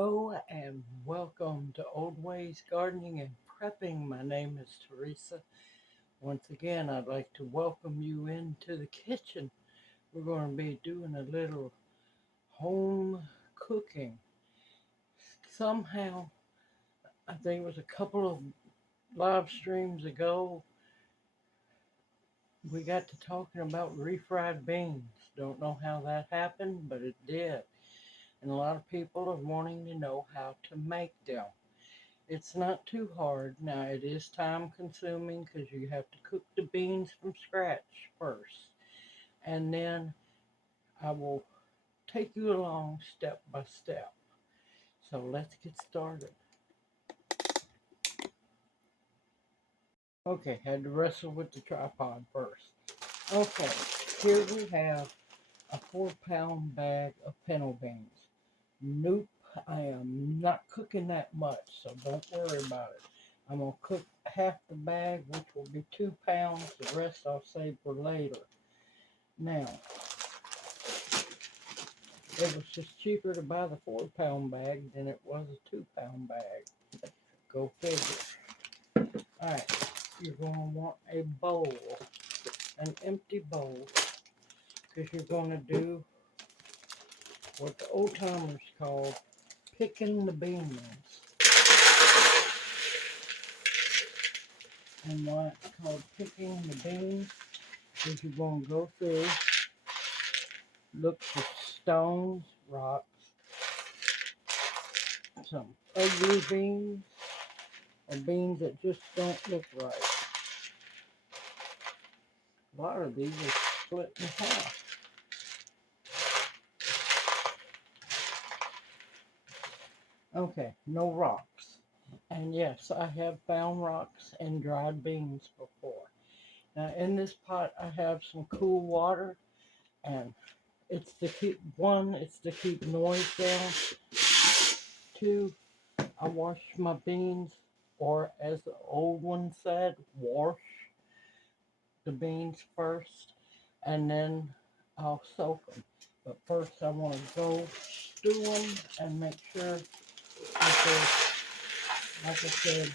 Hello and welcome to Old Ways Gardening and Prepping. My name is Teresa. Once again, I'd like to welcome you into the kitchen. We're going to be doing a little home cooking. Somehow, I think it was a couple of live streams ago, we got to talking about refried beans. Don't know how that happened, but it did. And a lot of people are wanting to know how to make them. It's not too hard. Now, it is time consuming because you have to cook the beans from scratch first. And then I will take you along step by step. So let's get started. Okay, had to wrestle with the tripod first. Okay, here we have a 4-pound bag of pinto beans. Nope, I am not cooking that much, so don't worry about it. I'm going to cook half the bag, which will be 2 pounds. The rest I'll save for later. Now, it was just cheaper to buy the 4-pound bag than it was a 2-pound bag. Go figure. Alright, you're going to want a bowl, an empty bowl, because you're going to do what the old timers call picking the beans. And why it's called picking the beans is you're going to go through, look for stones, rocks, some ugly beans, or beans that just don't look right. A lot of these are split in half. Okay, no rocks. And yes, I have found rocks and dried beans before. Now in this pot I have some cool water, and it's to keep, one, it's to keep noise down. Two, I wash my beans, or as the old one said, wash the beans first, and then I'll soak them. But first I want to go stew them and make sure that there's, like I said,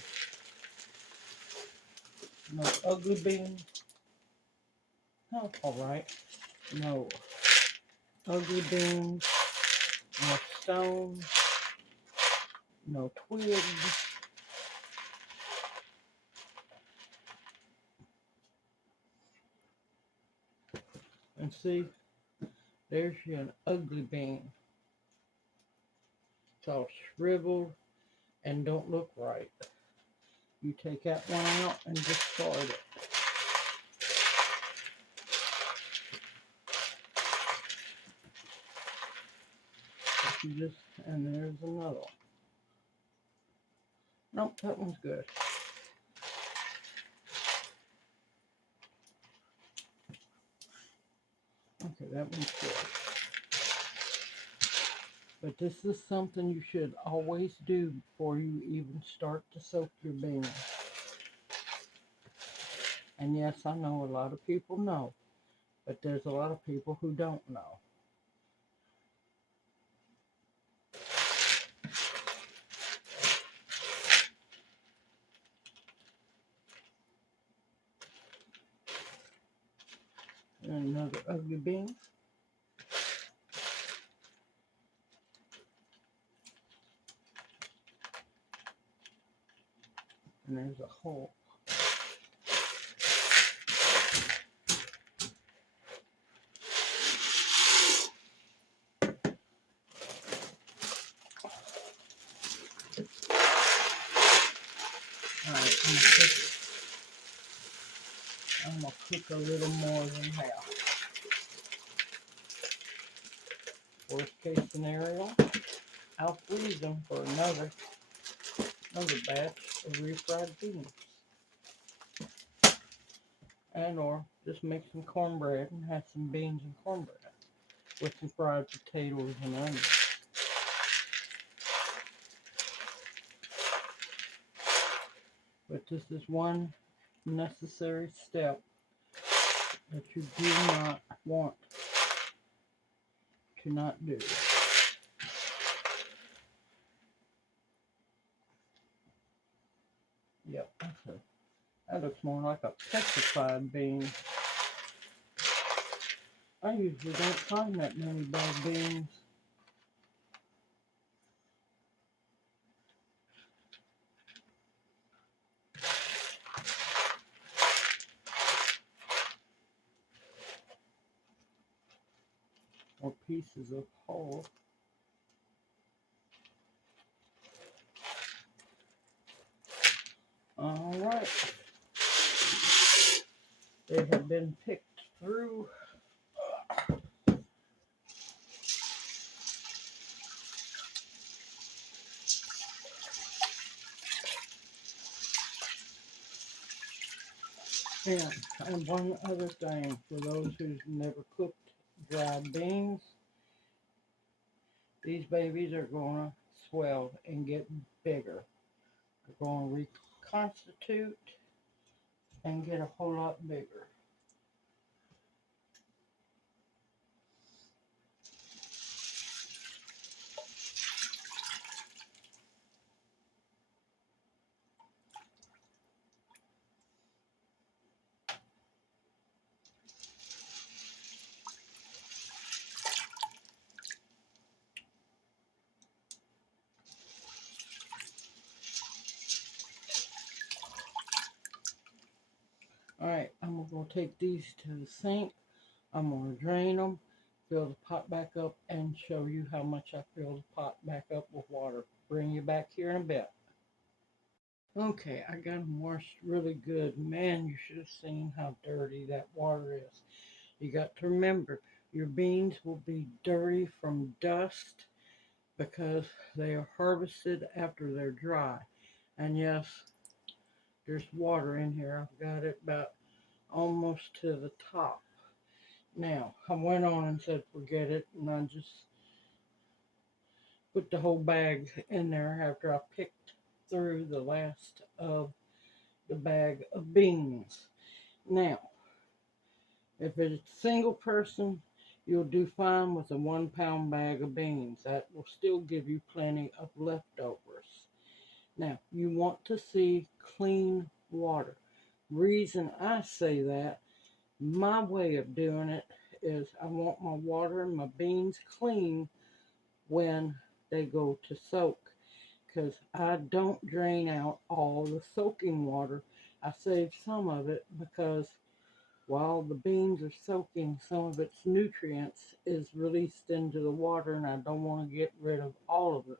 no ugly beans. Oh, alright. No ugly beans, no stones, no twigs. And see, there's an ugly bean. It's all shriveled and don't look right. You take that one out and discard it. You just, and there's another one. Nope, that one's good. Okay, that one's good. But this is something you should always do before you even start to soak your beans. And yes, I know a lot of people know, but there's a lot of people who don't know. And another ugly bean. And there's a hole. Alright, I'm gonna cook a little more than half. Worst case scenario, I'll freeze them for another batch of refried beans. And or just make some cornbread and have some beans and cornbread with some fried potatoes and onions. But this is one necessary step that you do not want to not do. Yep, that looks more like a petrified bean. I usually don't find that many bad beans. Or pieces of whole. All right. They have been picked through. And one other thing, for those who've never cooked dried beans, these babies are going to swell and get bigger. They're going to reconstitute and get a whole lot bigger. All right, I'm going to take these to the sink. I'm going to drain them, fill the pot back up, and show you how much I fill the pot back up with water. Bring you back here in a bit. Okay, I got them washed really good. Man, you should have seen how dirty that water is. You got to remember, your beans will be dirty from dust because they are harvested after they're dry. And yes, there's water in here. I've got it about almost to the top. Now, I went on and said, forget it, and I just put the whole bag in there after I picked through the last of the bag of beans. Now, if it's a single person, you'll do fine with a 1 pound bag of beans. That will still give you plenty of leftovers. Now, you want to see clean water. Reason I say that, my way of doing it is I want my water and my beans clean when they go to soak, because I don't drain out all the soaking water. I save some of it because while the beans are soaking, some of its nutrients is released into the water, and I don't want to get rid of all of it,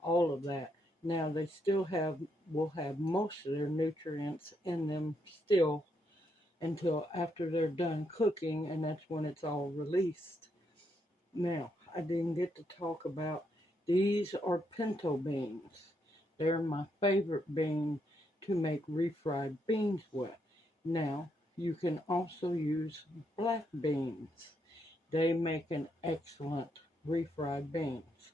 all of that. Now they still will have most of their nutrients in them still until after they're done cooking, and that's when it's all released. Now, I didn't get to talk about, these are pinto beans. They're my favorite bean to make refried beans with. Now, you can also use black beans. They make an excellent refried beans.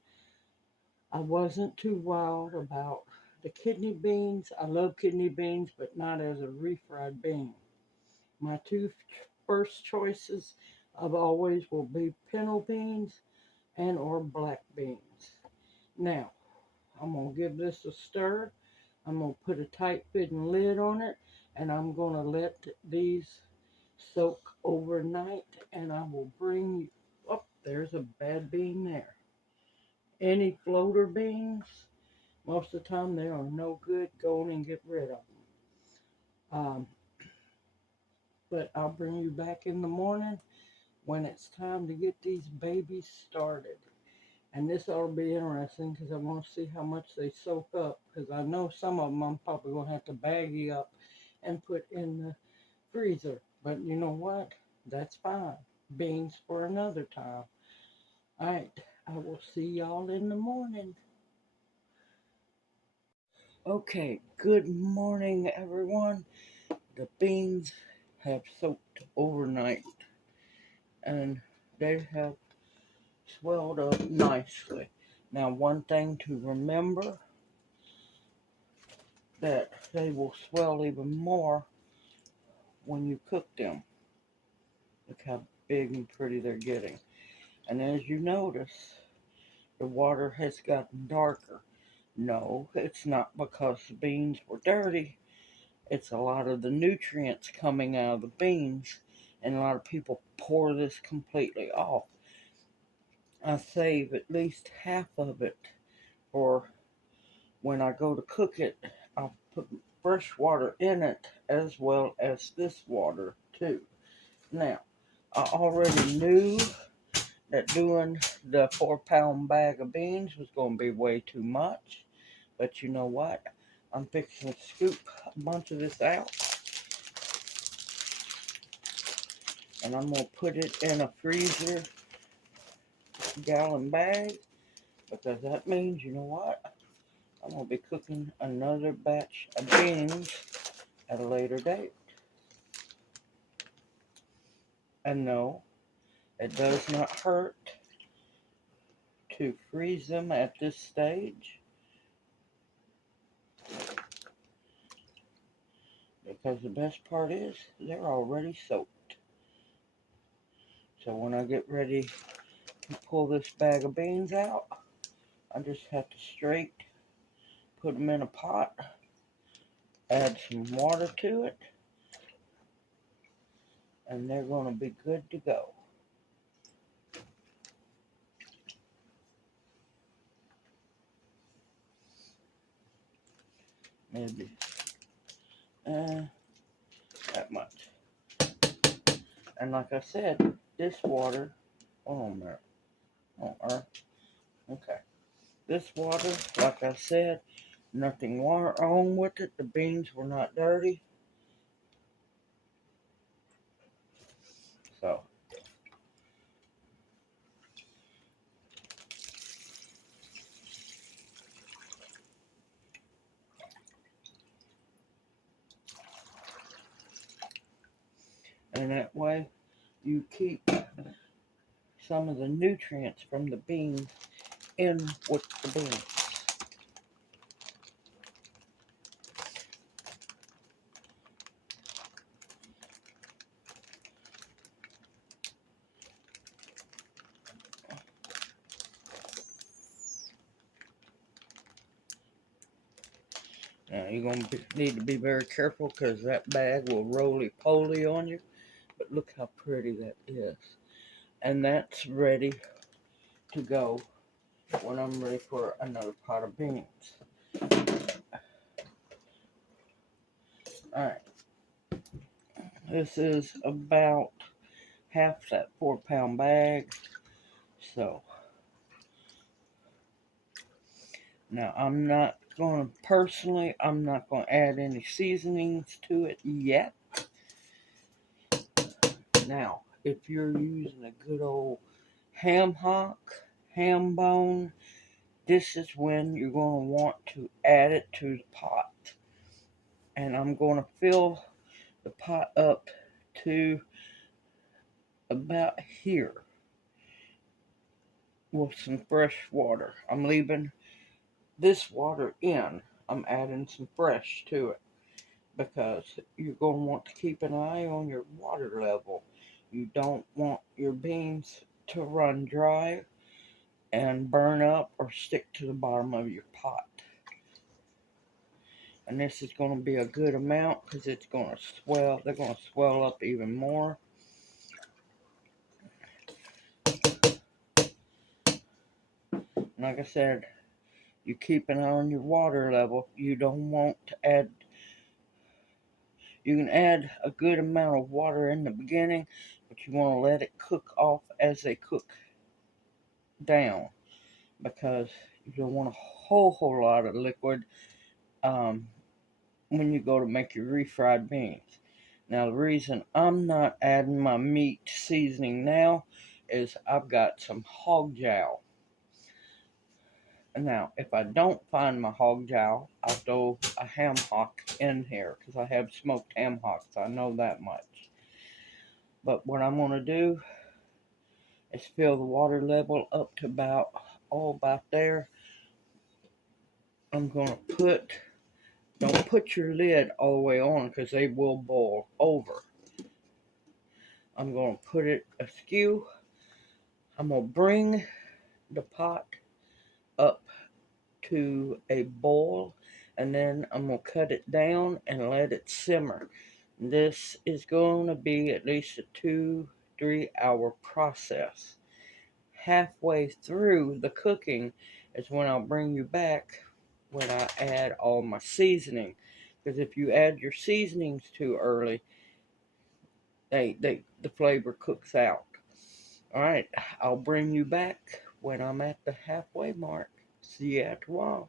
I wasn't too wild about the kidney beans. I love kidney beans, but not as a refried bean. My two first choices of always will be pinto beans and or black beans. Now, I'm going to give this a stir. I'm going to put a tight fitting lid on it, and I'm going to let these soak overnight, and I will bring you, oh, there's a bad bean there. Any floater beans, most of the time they are no good. Go on and get rid of them. But I'll bring you back in the morning when it's time to get these babies started. And this ought to be interesting because I want to see how much they soak up, because I know some of them I'm probably going to have to baggie up and put in the freezer. But you know what? That's fine. Beans for another time. All right. I will see y'all in the morning. Okay. Good morning, everyone. The beans have soaked overnight and they have swelled up nicely. Now, one thing to remember, that they will swell even more when you cook them. Look how big and pretty they're getting. And as you notice, the water has gotten darker. No, it's not because the beans were dirty. it's a lot of the nutrients coming out of the beans, and a lot of people pour this completely off. I save at least half of it for when I go to cook it. I'll put fresh water in it as well as this water too. Now, I already knew that doing the 4-pound bag of beans was going to be way too much. But you know what? I'm fixing to scoop a bunch of this out. And I'm going to put it in a freezer gallon bag. Because that means, you know what? I'm going to be cooking another batch of beans at a later date. And no, it does not hurt to freeze them at this stage. Because the best part is, they're already soaked. So when I get ready to pull this bag of beans out, I just have to straight put them in a pot, add some water to it, and they're going to be good to go. Maybe that much. And like I said, this water, oh man, okay. This water, like I said, nothing wrong with it. The beans were not dirty. So, and that way you keep some of the nutrients from the beans in with the beans. Now you're going to need to be very careful because that bag will roly-poly on you. But look how pretty that is. And that's ready to go when I'm ready for another pot of beans. Alright. This is about half that 4-pound bag. So now I'm not going to add any seasonings to it yet. Now, if you're using a good old ham hock, ham bone, this is when you're going to want to add it to the pot. And I'm going to fill the pot up to about here with some fresh water. I'm leaving this water in. I'm adding some fresh to it because you're going to want to keep an eye on your water level. You don't want your beans to run dry and burn up or stick to the bottom of your pot. And this is going to be a good amount because it's going to swell. They're going to swell up even more. Like I said, you keep an eye on your water level. You don't want to add. You can add a good amount of water in the beginning, but you want to let it cook off as they cook down because you don't want a whole lot of liquid when you go to make your refried beans. Now the reason I'm not adding my meat seasoning now is I've got some hog jowl. Now if I don't find my hog jowl, I'll throw a ham hock in here because I have smoked ham hocks. I know that much. But what I'm going to do is fill the water level up to about there. I'm going to don't put your lid all the way on because they will boil over. I'm going to put it askew. I'm going to bring the pot up to a boil, and then I'm going to cut it down and let it simmer. This is going to be at least a 2-3 hour process. Halfway through the cooking is when I'll bring you back when I add all my seasoning. Because if you add your seasonings too early, the flavor cooks out. All right, I'll bring you back when I'm at the halfway mark. See you after a while.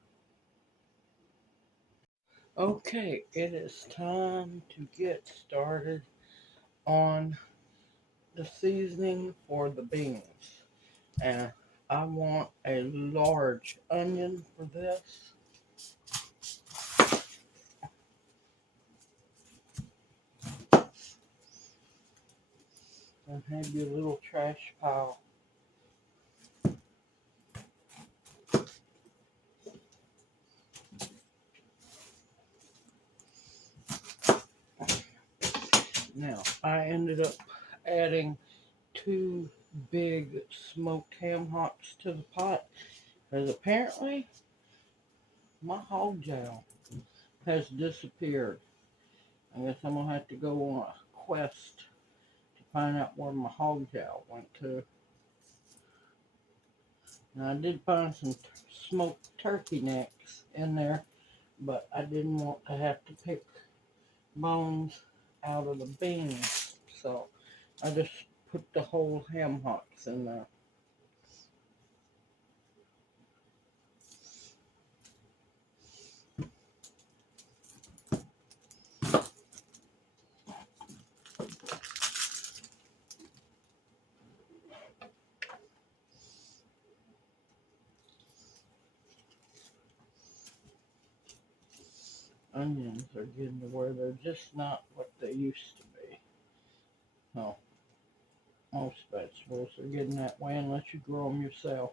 Okay, it is time to get started on the seasoning for the beans. And I want a large onion for this. And maybe a little trash pile. Now, I ended up adding 2 big smoked ham hocks to the pot because apparently my hog jowl has disappeared. I guess I'm going to have to go on a quest to find out where my hog jowl went to. Now, I did find some smoked turkey necks in there, but I didn't want to have to pick bones out of the beans, so I just put the whole ham hocks in there. Onions are getting to where they're just not what they used to be. No, most vegetables are getting that way unless you grow them yourself.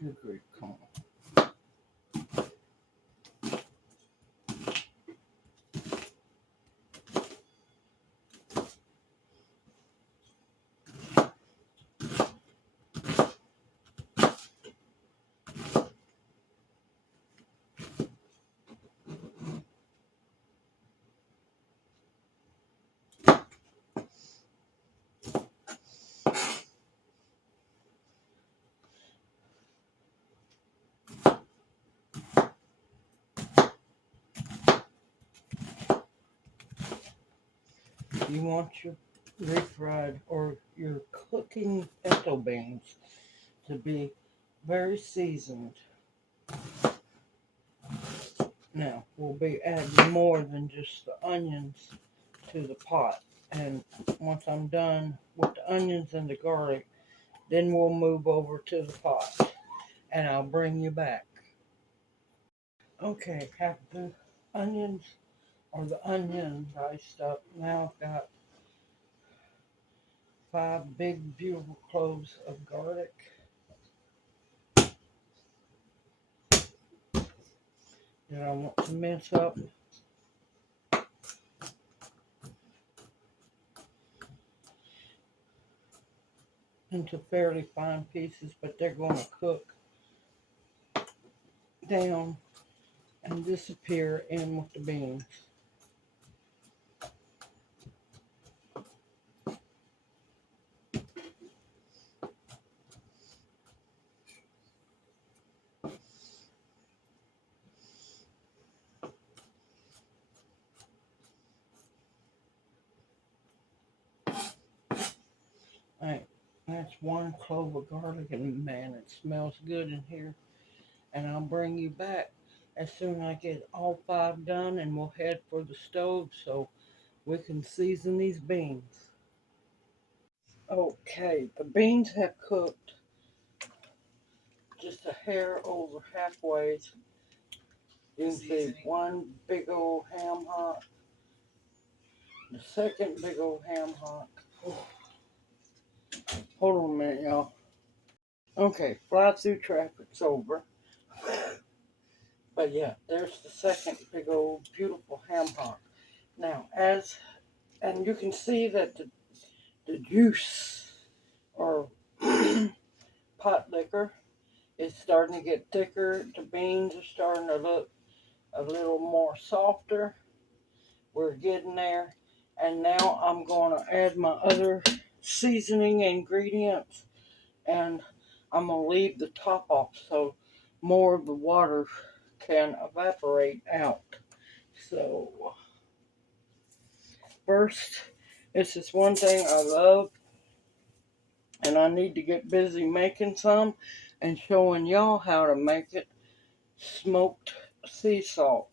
Good grief, come on. You want your refried or your cooking pinto beans to be very seasoned. Now, we'll be adding more than just the onions to the pot. And once I'm done with the onions and the garlic, then we'll move over to the pot. And I'll bring you back. Okay, have the onions or the onion diced up. Now I've got 5 big beautiful cloves of garlic. That I want to mince up into fairly fine pieces, but they're going to cook down and disappear in with the beans. Alright, that's 1 clove of garlic, and man, it smells good in here. And I'll bring you back as soon as I get all 5 done, and we'll head for the stove so we can season these beans. Okay, the beans have cooked just a hair over halfway. You can see 1 big old ham hock, the second big old ham hock. Hold on a minute, y'all. Okay, fly through traffic's over. But yeah, there's the second big old beautiful ham hock. Now, and you can see that the juice or pot liquor is starting to get thicker. The beans are starting to look a little more softer. We're getting there. And now I'm going to add my other seasoning ingredients, and I'm going to leave the top off so more of the water can evaporate out. So first, this is one thing I love, and I need to get busy making some and showing y'all how to make it: smoked sea salt.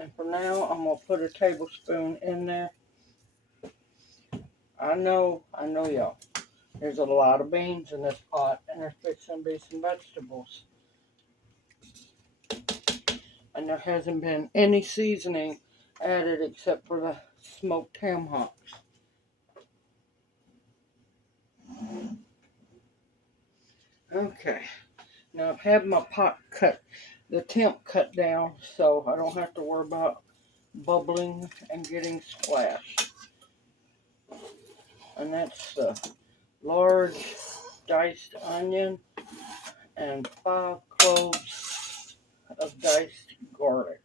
And for now, I'm going to put a tablespoon in there. I know y'all. There's a lot of beans in this pot, and there's fixing to be some vegetables. And there hasn't been any seasoning added except for the smoked ham hocks. Okay, now I've had my pot cut, the temp cut down, so I don't have to worry about bubbling and getting splashed. And that's the large diced onion and 5 cloves of diced garlic.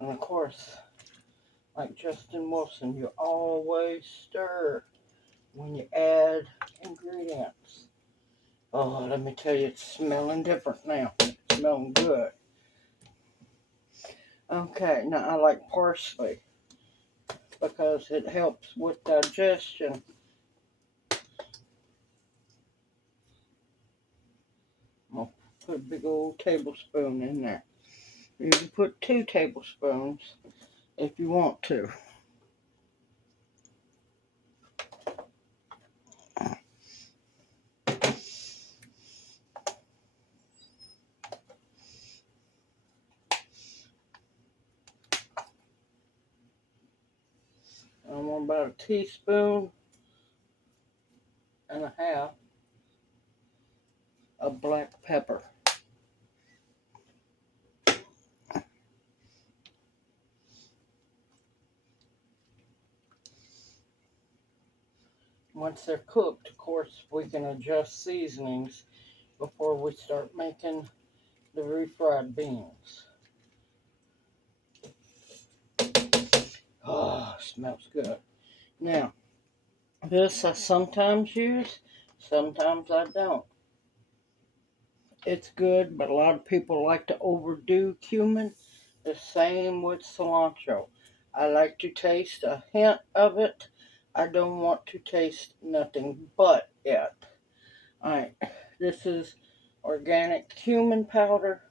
And of course, like Justin Wilson, you always stir when you add ingredients. Oh, let me tell you, it's smelling different now. It's smelling good. Okay, now I like parsley because it helps with digestion. I'm going to put a big old tablespoon in there. You can put 2 tablespoons if you want to. I want about a teaspoon and a half of black pepper. Once they're cooked, of course, we can adjust seasonings before we start making the refried beans. Oh, smells good. Now, this I sometimes use, sometimes I don't. It's good, but a lot of people like to overdo cumin. The same with cilantro. I like to taste a hint of it. I don't want to taste nothing but it. Alright, this is organic cumin powder.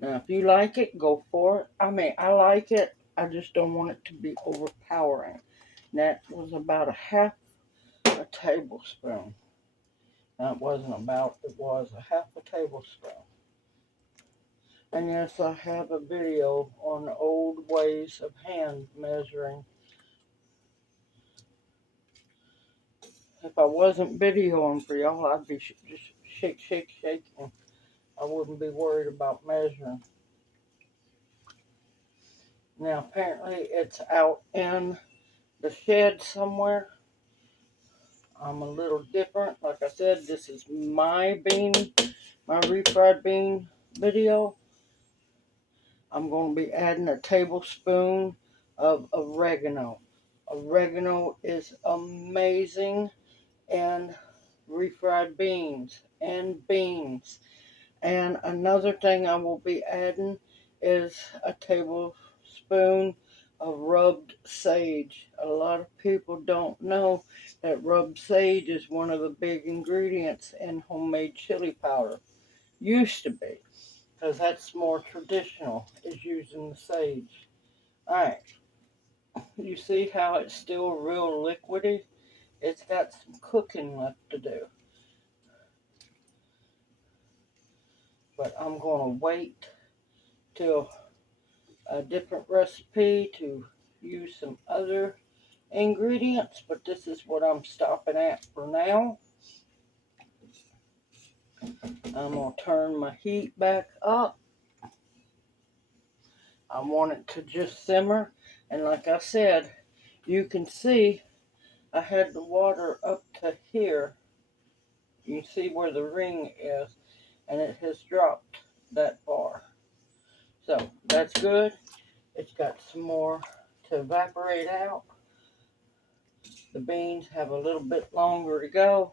Now, if you like it, go for it. I mean, I like it. I just don't want it to be overpowering. That was about a half a tablespoon. Now, it wasn't about, it was a half a tablespoon. And yes, I have a video on the old ways of hand measuring. If I wasn't videoing for y'all, I'd be just shaking. I wouldn't be worried about measuring. Now, apparently it's out in the shed somewhere. I'm a little different. Like I said, this is my refried bean video. I'm going to be adding a tablespoon of oregano. Oregano is amazing in refried beans and beans. And another thing I will be adding is a tablespoon of rubbed sage. A lot of people don't know that rubbed sage is one of the big ingredients in homemade chili powder. Used to be, because that's more traditional, is using the sage. Alright, You see how it's still real liquidy? It's got some cooking left to do. But I'm going to wait till a different recipe to use some other ingredients. But this is what I'm stopping at for now. I'm going to turn my heat back up. I want it to just simmer. And like I said, you can see I had the water up to here. You can see where the ring is, and it has dropped that far. So that's good. It's got some more to evaporate out. The beans have a little bit longer to go.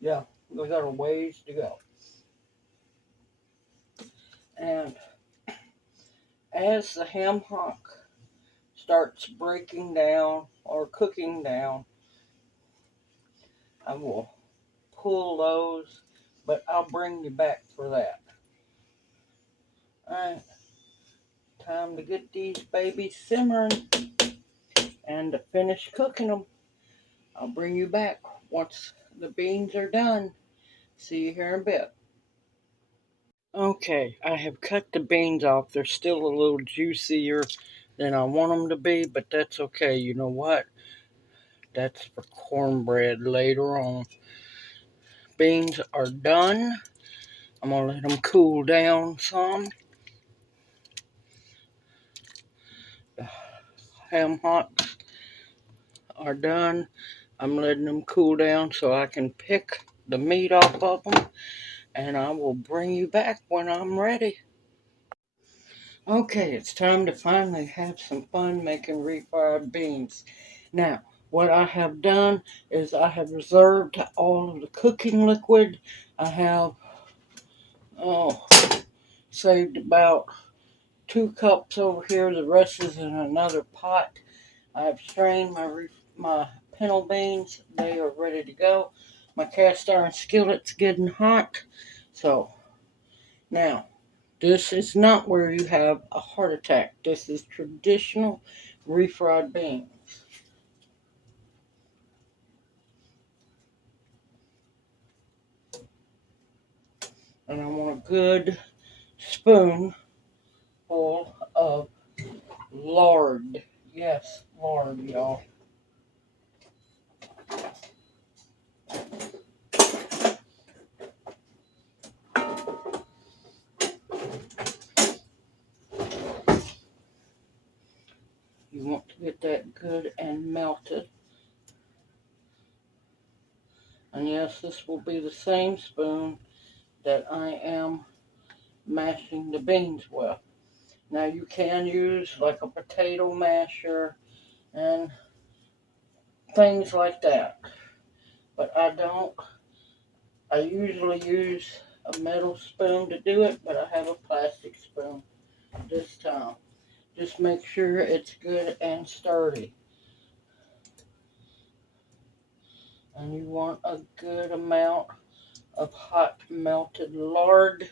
Yeah, we got a ways to go. And as the ham hock starts breaking down or cooking down, I will pull those, but I'll bring you back for that. Alright, time to get these babies simmering and to finish cooking them. I'll bring you back once the beans are done. See you here in a bit. Okay, I have cut the beans off. They're still a little juicier than I want them to be, but that's okay. You know what? That's for cornbread later on. Beans are done. I'm going to let them cool down some. The ham hocks are done. I'm letting them cool down so I can pick the meat off of them, and I will bring you back when I'm ready. Okay, it's time to finally have some fun making refried beans. Now, what I have done is I have reserved all of the cooking liquid. I have saved about 2 cups over here. The rest is in another pot. I've strained my pinto beans. They are ready to go. My cast iron skillet's getting hot. So, now, this is not where you have a heart attack. This is traditional refried beans. And I want a good spoon full of lard. Yes, lard, y'all. You want to get that good and melted. And yes, this will be the same spoon that I am mashing the beans with. Now you can use like a potato masher and things like that, but I don't. I usually use a metal spoon to do it, but I have a plastic spoon this time. Just make sure it's good and sturdy. And you want a good amount of hot melted lard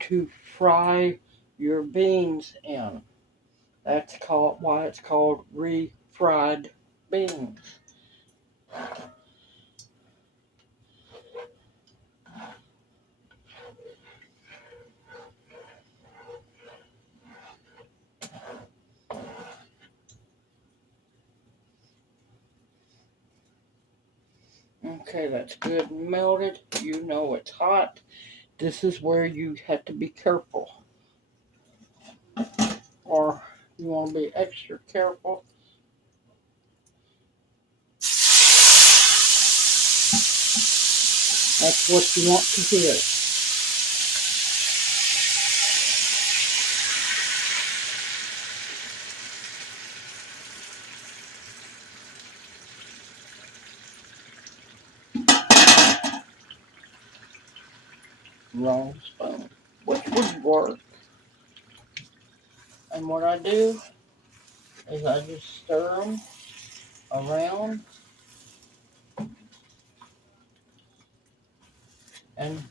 to fry your beans in. That's why it's called refried beans. Okay, that's good and melted. You know it's hot. This is where you have to be careful. Or you want to be extra careful. That's what you want to hear. Wrong spoon. Which would work. And what I do is I just stir them around. and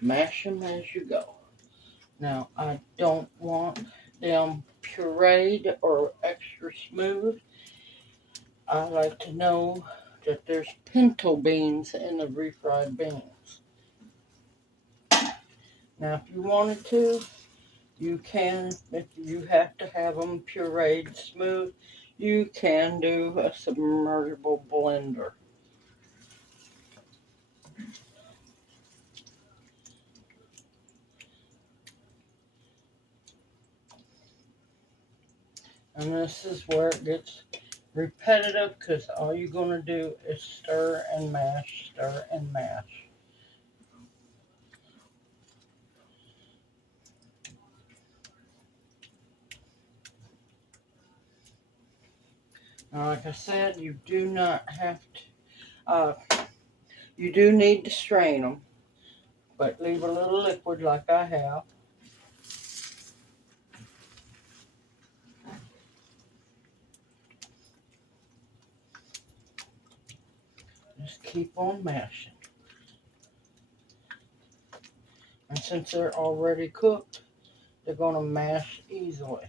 mash them as you go. Now, I don't want them pureed or extra smooth. I like to know that there's pinto beans in the refried beans. Now, if you wanted to, you can, if you have to have them pureed smooth, you can do a submersible blender. And this is where it gets repetitive because all you're going to do is stir and mash, stir and mash. Now, like I said, you do not have to, you do need to strain them, but leave a little liquid like I have. Just keep on mashing. And since they're already cooked, they're going to mash easily.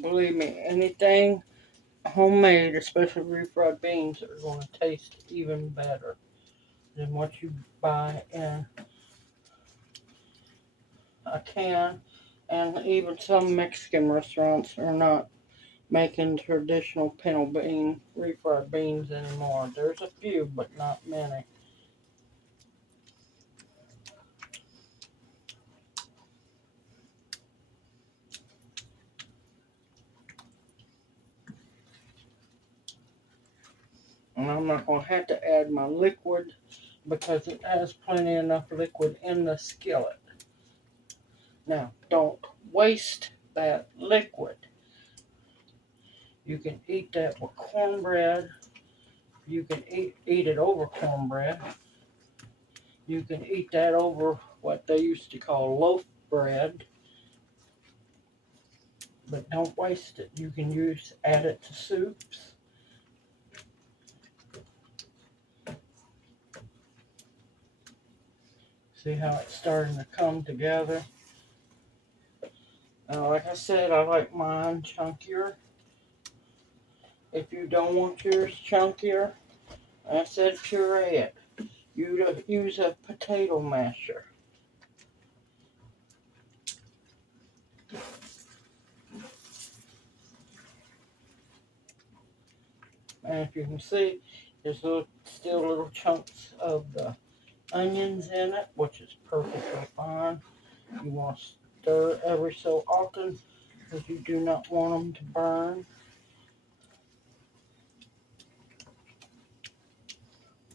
Believe me, anything homemade, especially refried beans, are going to taste even better than what you buy in a can. And even some Mexican restaurants are not making traditional pinto bean refried beans anymore. There's a few, but not many. And I'm not going to have to add my liquid because it has plenty enough liquid in the skillet. Now, don't waste that liquid. You can eat that with cornbread. You can eat it over cornbread. You can eat that over what they used to call loaf bread. But don't waste it. You can add it to soups. See how it's starting to come together? Now, like I said, I like mine chunkier. If you don't want yours chunkier, I said puree it. You use a potato masher. And if you can see, there's still little chunks of the onions in it, which is perfectly fine. You want to stir every so often because you do not want them to burn.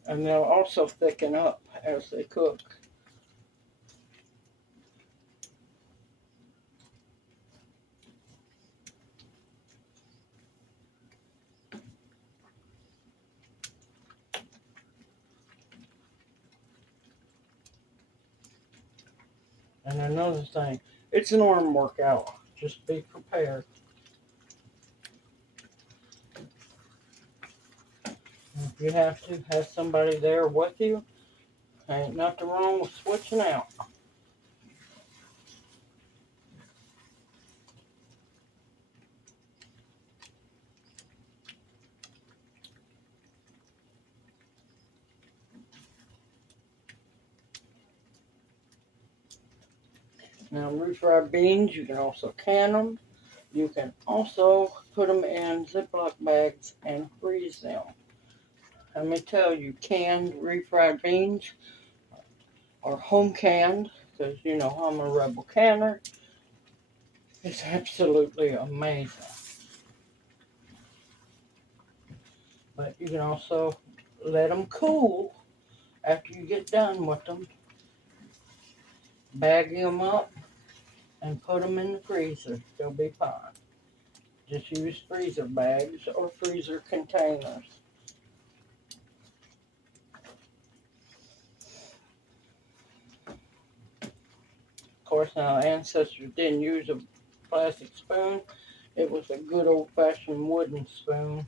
And they'll also thicken up as they cook. And another thing, it's an arm workout. Just be prepared. If you have to have somebody there with you, ain't nothing wrong with switching out. Now, refried beans, you can also can them. You can also put them in Ziploc bags and freeze them. Let me tell you, canned refried beans or home canned, because you know I'm a rebel canner, it's absolutely amazing. But you can also let them cool after you get done with them. Bag them up and put them in the freezer. They'll be fine. Just use freezer bags or freezer containers. course, our ancestors didn't use a plastic spoon. It was a good old-fashioned wooden spoon.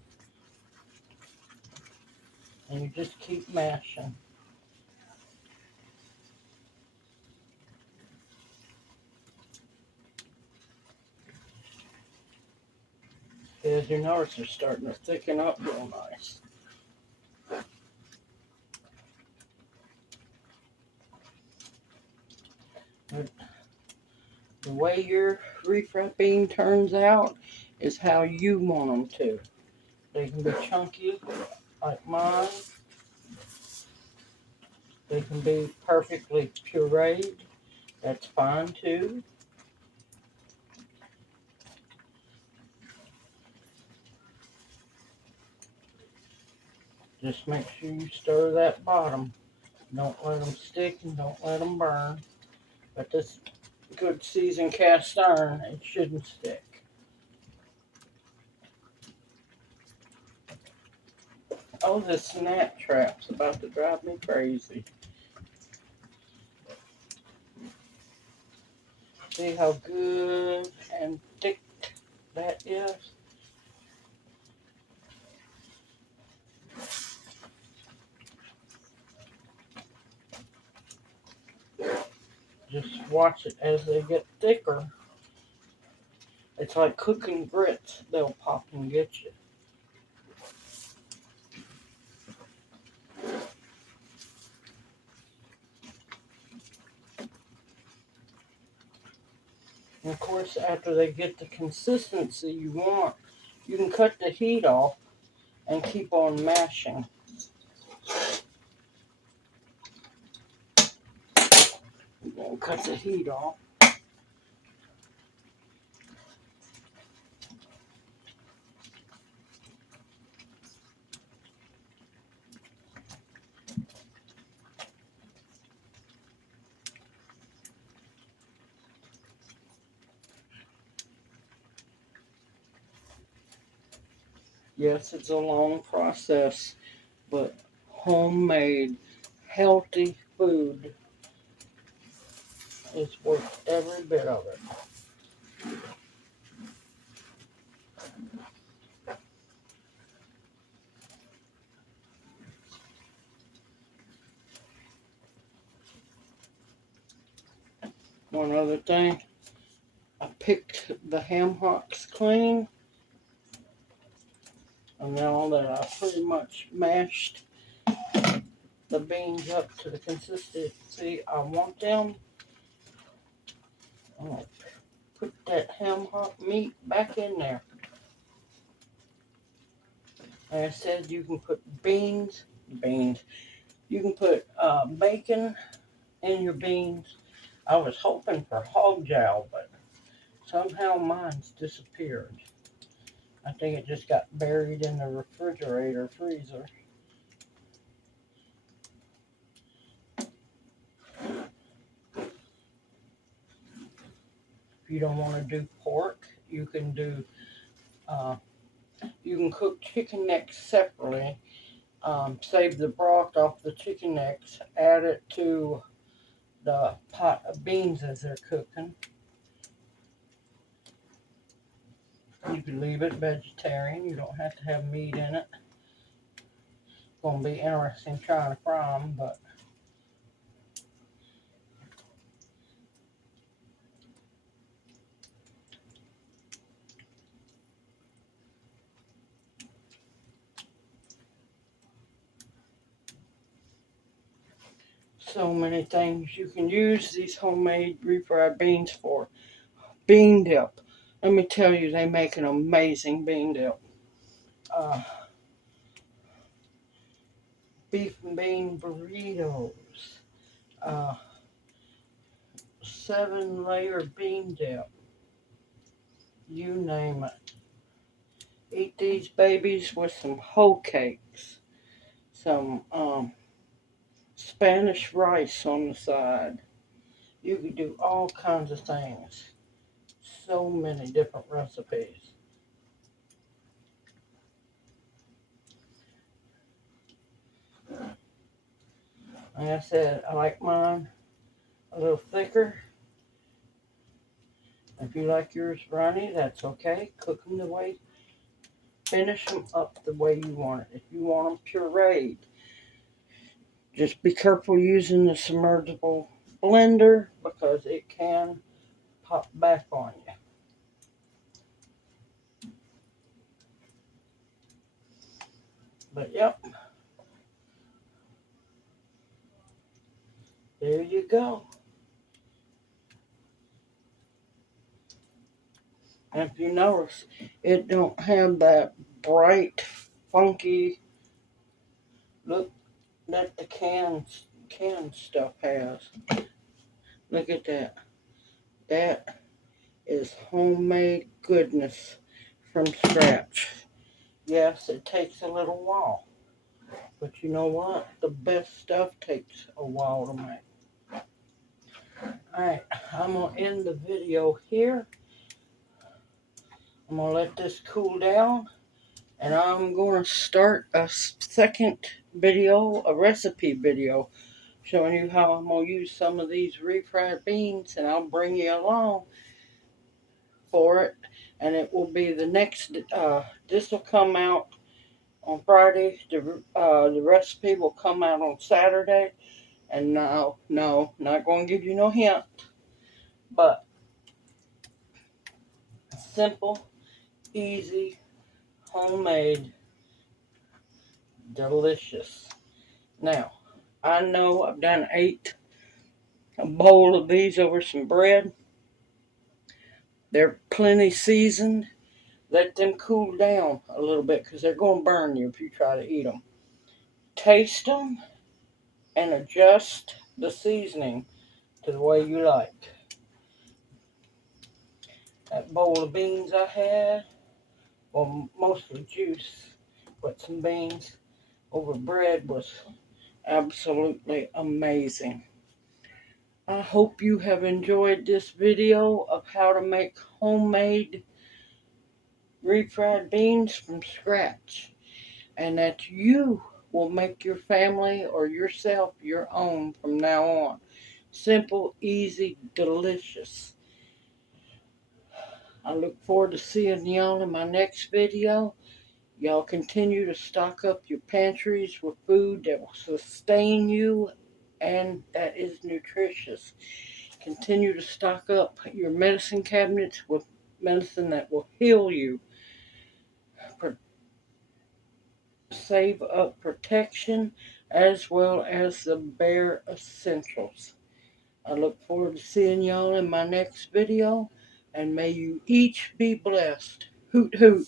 And you just keep mashing. As you notice, they're starting to thicken up real nice. But the way your refried bean turns out is how you want them to. They can be chunky like mine. They can be perfectly pureed. That's fine too. Just make sure you stir that bottom. Don't let them stick and don't let them burn. But this good seasoned cast iron, it shouldn't stick. Oh, this snap trap's about to drive me crazy. See how good and thick that is? Just watch it as they get thicker. It's like cooking grits. They'll pop and get you. And of course, after they get the consistency you want, you can cut the heat off and keep on mashing. I'm going to cut the heat off. Yes, it's a long process, but homemade, healthy food is worth every bit of it. One other thing, I picked the ham hocks clean, and now that I pretty much mashed the beans up to the consistency I want them, I'm going to put that ham hock meat back in there. Like I said, you can put beans, you can put bacon in your beans. I was hoping for hog jowl, but somehow mine's disappeared. I think it just got buried in the refrigerator freezer. If you don't want to do pork, you can do you can cook chicken necks separately. Save the broth off the chicken necks, add it to the pot of beans as they're cooking. You can leave it vegetarian. You don't have to have meat in it. It's going to be interesting trying to fry them, but so many things you can use these homemade refried beans for. Bean dip. Let me tell you, they make an amazing bean dip. Beef and bean burritos. Uh, 7-layer bean dip. You name it. Eat these babies with some hoe cakes. Some Spanish rice on the side. You could do all kinds of things. So many different recipes. Like I said, I like mine a little thicker If you like yours runny, that's okay. Cook them the way, finish them up the way you want it. If you want them pureed, just be careful using the submersible blender because it can pop back on you. But yep, there you go. And if you notice, it don't have that bright, funky look that the can stuff has. Look at that. That is homemade goodness from scratch. Yes, it takes a little while. But you know what? The best stuff takes a while to make. Alright, I'm going to end the video here. I'm going to let this cool down. And I'm going to start a second video, a recipe video, showing you how I'm going to use some of these refried beans. And I'll bring you along for it. And it will be the next, this will come out on Friday. The recipe will come out on Saturday. And no, not going to give you no hint. But simple, easy, homemade, delicious. Now, I know I've done ate a bowl of these over some bread. They're plenty seasoned. Let them cool down a little bit because they're going to burn you if you try to eat them. Taste them and adjust the seasoning to the way you like. That bowl of beans I had, well, mostly juice, but some beans over bread was absolutely amazing. I hope you have enjoyed this video of how to make homemade refried beans from scratch, and that you will make your family or yourself your own from now on. Simple, easy, delicious. I look forward to seeing y'all in my next video. Y'all continue to stock up your pantries with food that will sustain you and that is nutritious. Continue to stock up your medicine cabinets with medicine that will heal you. Save up protection as well as the bare essentials. I look forward to seeing y'all in my next video, and may you each be blessed. Hoot hoot.